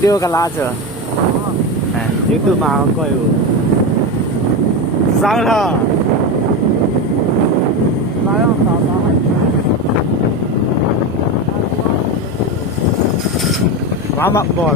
video ကလားဆိုအဲ YouTube မှာကိုယ်ကိုစားလားလာရအောင်စားပါဘာမှဘော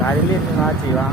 ဒါလေးလေးငါကြည့်ပါ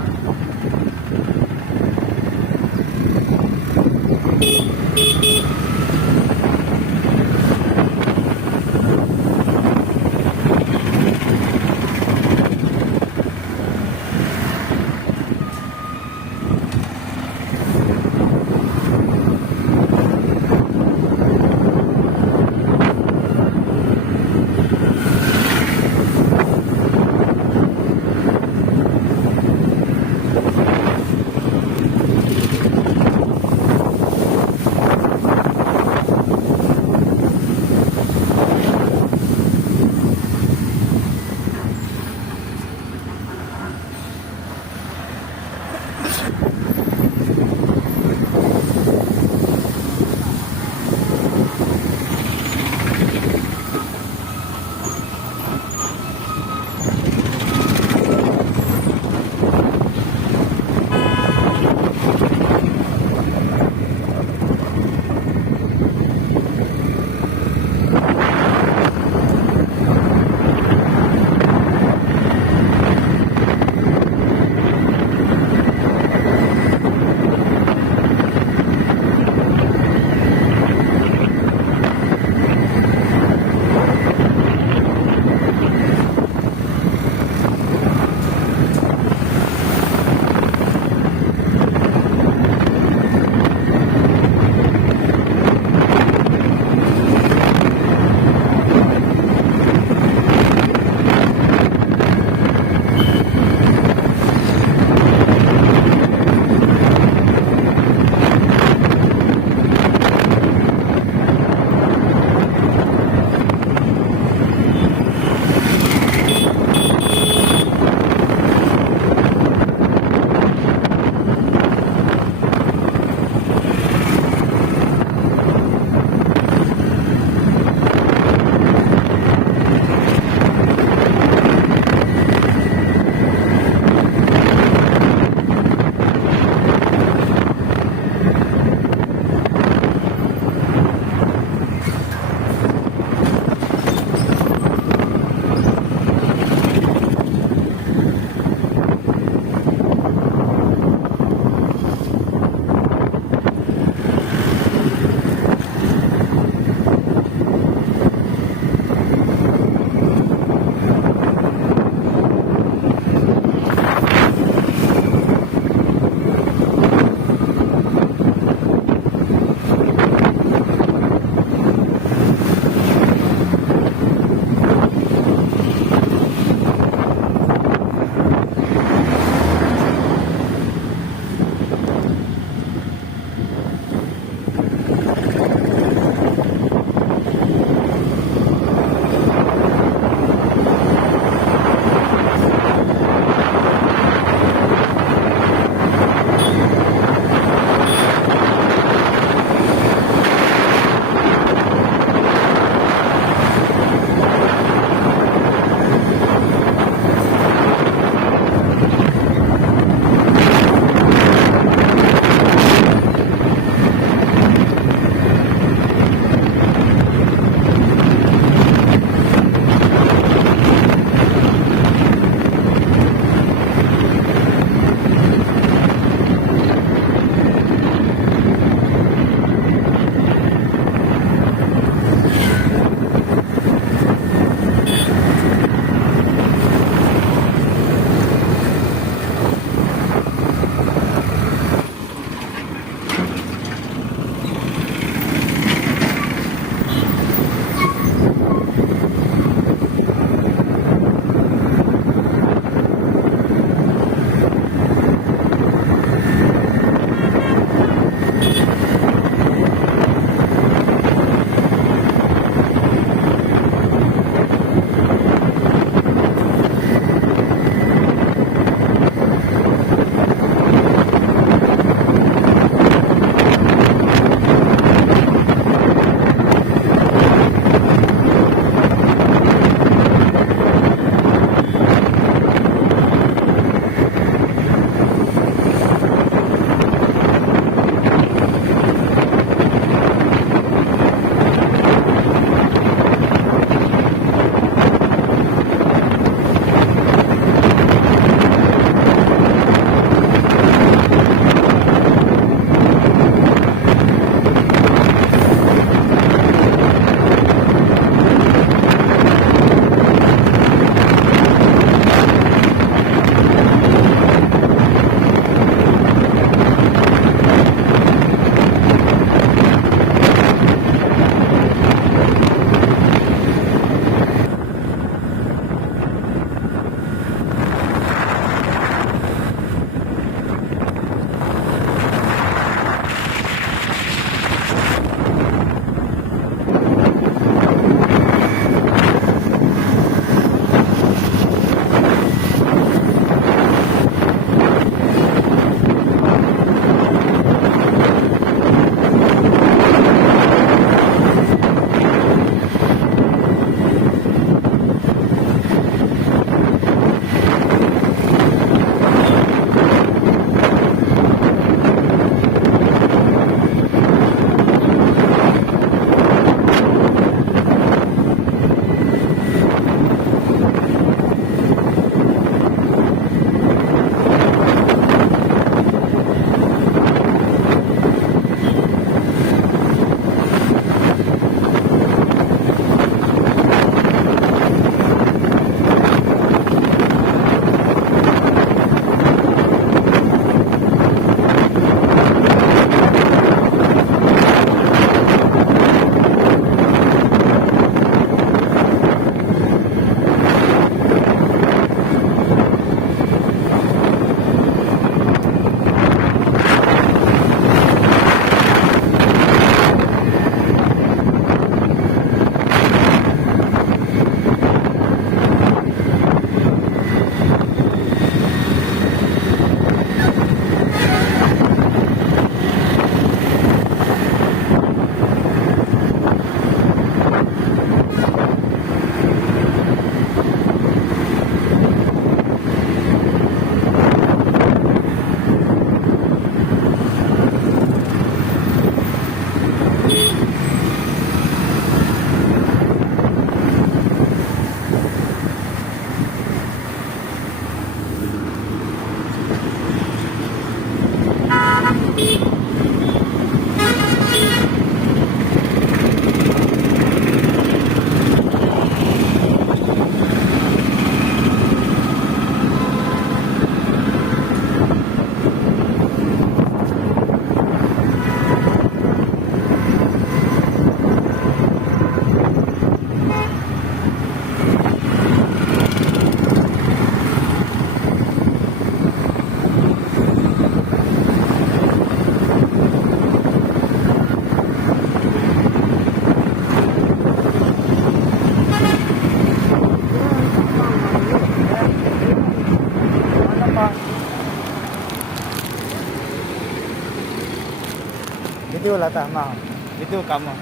video lah tak mau. Itu kamu.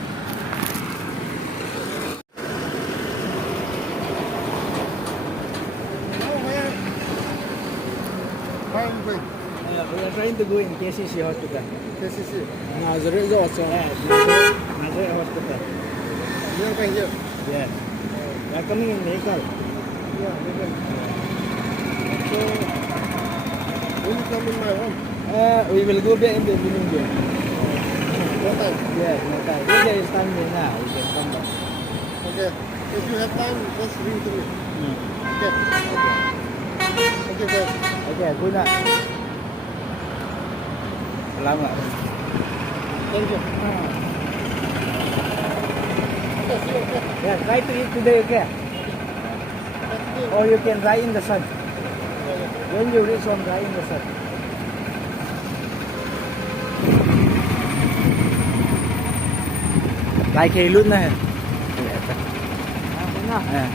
Where are you going? We are trying to go in KCC hospital. KCC. Nazareth also. Yeah, Nazareth hospital. Nearby here. Yeah. We are coming in vehicle. Yeah, nearby. So, will you come in my home? We will go back in the evening there. What time? Yeah, no time. If there is time there now, we can come back. Okay. If you have time, just ring to me. Okay. Okay, bye. Okay, good night. Selamat. Thank you. Okay, see you. Okay. Yeah, try to eat today, okay? Or you can dry in the sun. When you reach home, dry in the sun. Lại khi luôn này. Yeah.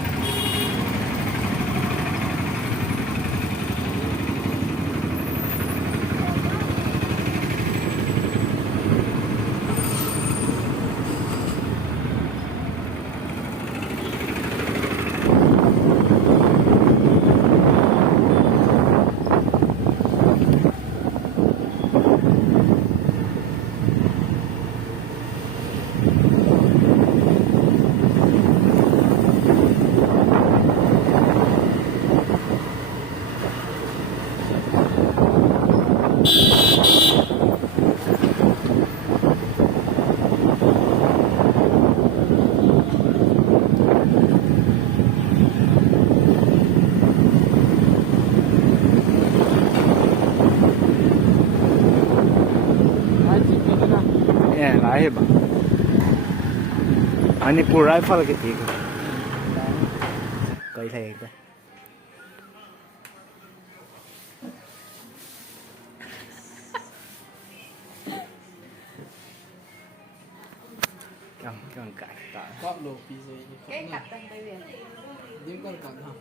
Yeah, lahir bang. Ani pura rifle ke tiga. Koi thay cái. Căng cãi. Có đồ pizza. Cái cặp tên tay Việt. Điểm con còn không?